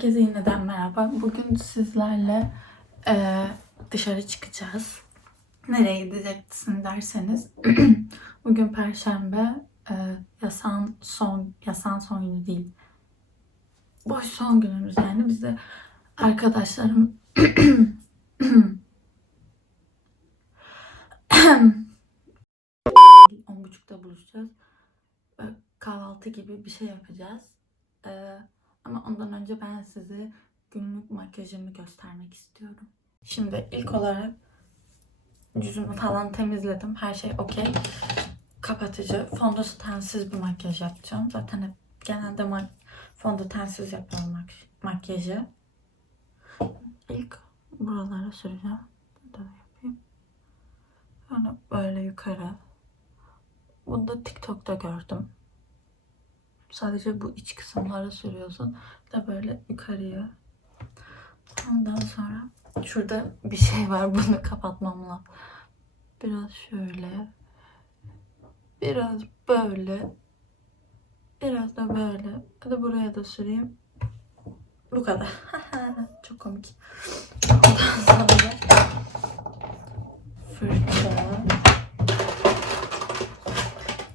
Herkese yeniden merhaba. Bugün sizlerle eee, dışarı çıkacağız. Nereye gideceksin derseniz bugün Perşembe eee yasan son yasan son günü değil. Boş son günümüz yani biz de arkadaşlarım on buçukta buluşacağız. Kahvaltı gibi bir şey yapacağız. Eee, ama ondan önce ben size günlük makyajımı göstermek istiyorum. Şimdi ilk olarak yüzümü falan temizledim. Her şey okey. Kapatıcı, fondötensiz bir makyaj yapacağım. Zaten hep genelde mak- fondötensiz yapıyorum mak- makyajı. İlk buralara süreceğim. Böyle yapayım. Sonra böyle yukarı. Bunu da TikTok'ta gördüm. Sadece bu iç kısımlara sürüyorsun. Da böyle yukarıya. Ondan sonra şurada bir şey var. Bunu kapatmam lazım. Biraz şöyle. Biraz böyle. Biraz da böyle. Hadi buraya da süreyim. Bu kadar. Çok komik. Ondan sonra fırça.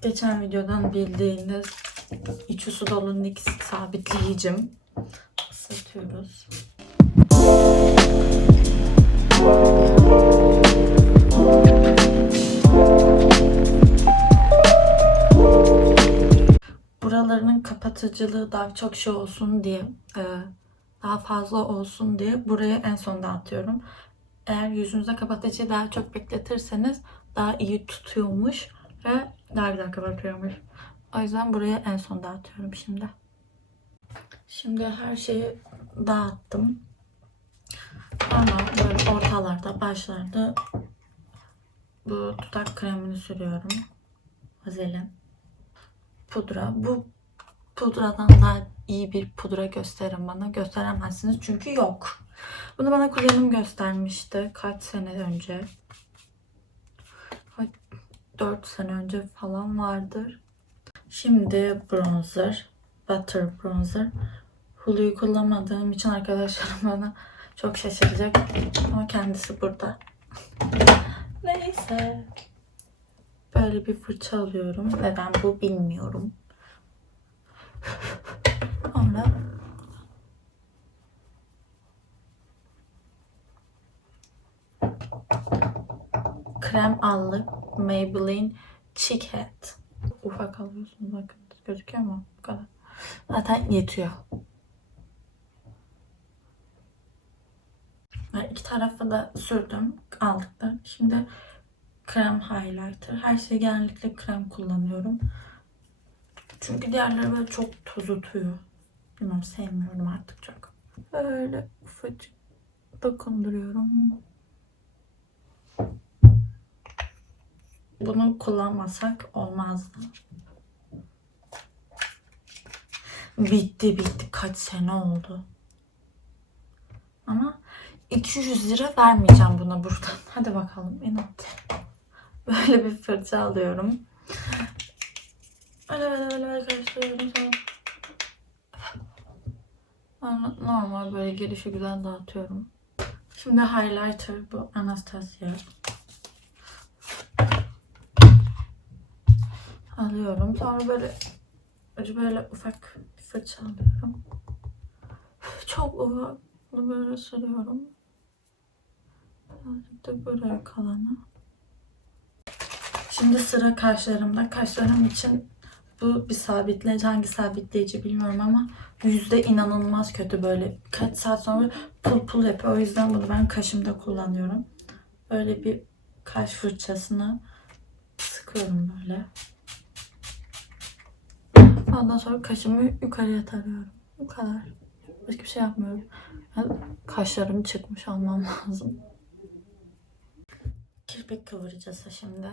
Geçen videodan bildiğiniz içi su dolu NYX sabitleyicim. Isıtıyoruz. Buralarının kapatıcılığı daha çok şey olsun diye, e, daha fazla olsun diye buraya en son dağıtıyorum. Eğer yüzünüze kapatıcıyı daha çok bekletirseniz daha iyi tutuyormuş ve daha güzel kapatıyormuş. O yüzden buraya en son dağıtıyorum şimdi. Şimdi her şeyi dağıttım. Sonra böyle ortalarda, başlarda bu dudak kremini sürüyorum. Vazelin. Pudra. Bu pudradan daha iyi bir pudra gösterin bana. Gösteremezsiniz çünkü yok. Bunu bana kuzenim göstermişti kaç sene önce. 4 sene önce falan vardır. Şimdi bronzer. Butter bronzer. Hulu'yu kullanmadığım için arkadaşlarım bana çok şaşıracak. Ama kendisi burada. Neyse. Böyle bir fırça alıyorum. Neden bu bilmiyorum. Sonra krem allık Maybelline Chic Hat. Ufak alıyorsun bakın. Gözüküyor mu? Bu kadar. Zaten yetiyor. Ve iki tarafı da sürdüm. Aldıklarım. Şimdi krem highlighter. Her şeyi genellikle krem kullanıyorum. Çünkü diğerleri böyle çok tozutuyor. Bilmem sevmiyorum artık çok. Böyle ufacık dokunduruyorum. Bunu kullanmasak olmazdı. Bitti bitti. Kaç sene oldu. Ama 200 lira vermeyeceğim buna buradan. Hadi bakalım inat. Böyle bir fırça alıyorum. Öyle böyle böyle karıştırıyorum normal böyle gelişi güzel dağıtıyorum. Şimdi highlighter bu Anastasia. Alıyorum. Sonra böyle böyle ufak bir fırça alıyorum. Çok ufak. Böyle sürüyorum. Birazcık da buraya kalanı. Şimdi sıra kaşlarımda. Kaşlarım için bu bir sabitleyici. Hangi sabitleyici bilmiyorum ama yüzde inanılmaz kötü böyle. Kaç saat sonra pul pul yapıyor. O yüzden bunu ben kaşımda kullanıyorum. Böyle bir kaş fırçasını sıkıyorum böyle. Ondan sonra kaşımı yukarıya tarıyorum. Bu kadar. Başka bir şey yapmıyorum. Yani kaşlarım çıkmış almam lazım. Kirpik kıvıracağız şimdi.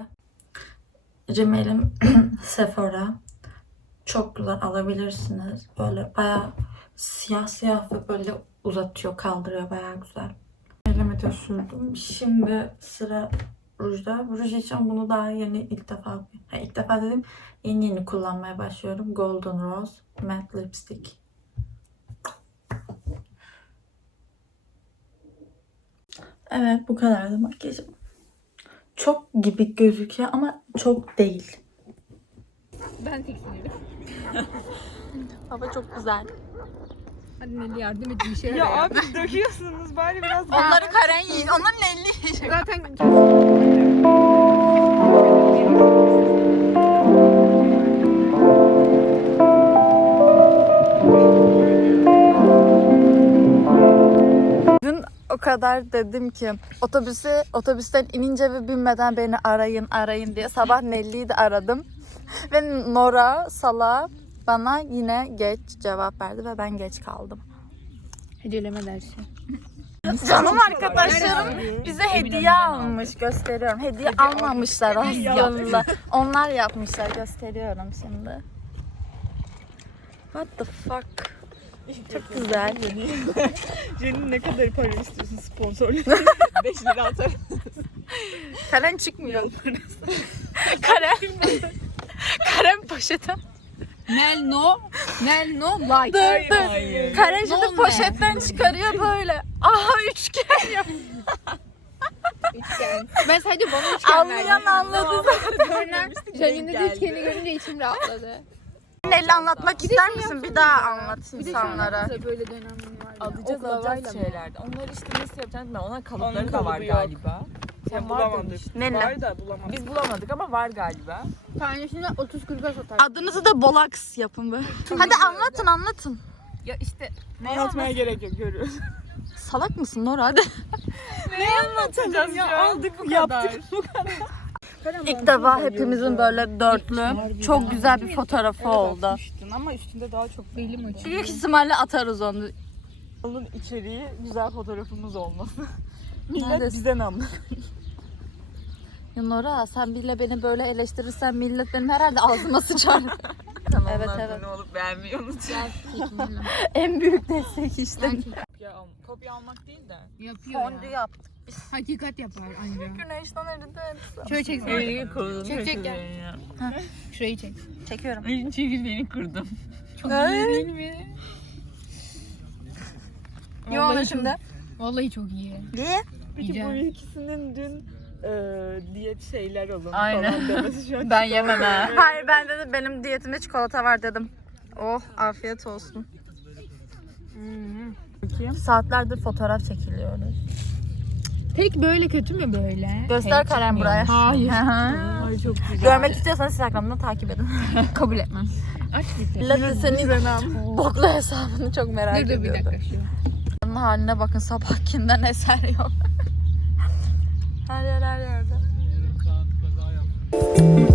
Rimelim Sephora. Çok güzel alabilirsiniz. Böyle bayağı siyah siyah ve böyle uzatıyor, kaldırıyor bayağı güzel. Elime de sürdüm. Şimdi sıra rujda. Ruj için bunu daha yeni ilk defa, ha, ilk defa dedim yeni yeni kullanmaya başlıyorum. Golden Rose Matte Lipstick. Evet bu kadardı makyajım. Çok gibi gözüküyor ama çok değil. Ben tiksiniyorum. Hava çok güzel. Hadi yardım et bir şey Ya abi döküyorsunuz bari biraz Onları Karen yiyin. Onların elli Zaten Dün o kadar dedim ki otobüsü otobüsten inince ve binmeden beni arayın arayın diye sabah Nelli'yi de aradım. Ve Nora Sala bana yine geç cevap verdi ve ben geç kaldım. hediyeleme dersi. Canım arkadaşlarım bize hediye almış gösteriyorum. Hediye almamışlar aslında. Onlar yapmışlar gösteriyorum şimdi. What the fuck? Çok güzel. Jen'in ne kadar para istiyorsun sponsorluk? 5 lira atar. Karen çıkmıyor. Karen. Karen poşete. Nel no. Nel no like. Dur dur. Ne poşetten çıkarıyor böyle. Aha üçgen yap. Üçgen. Ben sadece bana üçgen Anlayan anladı. Sonra Janine de üçgeni görünce içim rahatladı. Nelli anlatmak ister misin? Bir daha anlat Bir de insanlara. böyle dönemler var. ya, Alacağız alacağız şeylerden. Onları işte nasıl yapacağız bilmiyorum. Ona kalıpları da var galiba. Sen bulamadın. demiştin. Ne ne? Var da bulamadım. Biz bulamadık ama var galiba. Tanesini 30 kuruşa satar. Adınızı da Bolaks yapın be. Hadi anlatın anlatın. Ya işte ne Anlatmaya gerek yok görüyoruz. Salak mısın Nora hadi. anlatacağız ya? ya? Aldık bu kadar. İlk defa hepimizin böyle dörtlü çok güzel bir fotoğrafı oldu. Atmıştın ama üstünde daha çok Belim açık. Büyük ihtimalle atarız onu. Onun içeriği güzel fotoğrafımız olması. Millet Neredesin? bizden anlar. Nora sen bile beni böyle eleştirirsen millet benim herhalde ağzıma sıçar. evet evet. Ne olup beğenmeyi unut. En büyük destek işte. Kopya, al- kopya almak değil de. Yapıyor Fondü ya. yaptık. Hakikat yapar anca. Güneşten eridi hepsi. Şöyle çeksene. Elini kurdum. Çek, çek, gel. Şurayı çek. Çekiyorum. Elin çekirdeğini kurdum. Çok iyi değil mi? Onu çok- şimdi. Vallahi çok iyi. Niye? Peki bu ikisinin dün e, diyet şeyler alın Aynen. falan demesi şu an Ben yemem ha. Hayır ben dedim benim diyetimde çikolata var dedim. Oh afiyet olsun. Bakayım. Saatlerdir fotoğraf çekiliyoruz. Tek böyle kötü mü böyle? Göster Karen buraya. Hayır. Ay çok güzel. Görmek istiyorsanız Instagram'dan takip edin. Kabul etmem. Aç bir tek. Latte senin boklu hesabını çok merak Dur dur bir ediyorum. dakika şu. Bunun haline bakın sabahkinden eser yok. Her yer her yerde. Yarım saat kaza yaptım.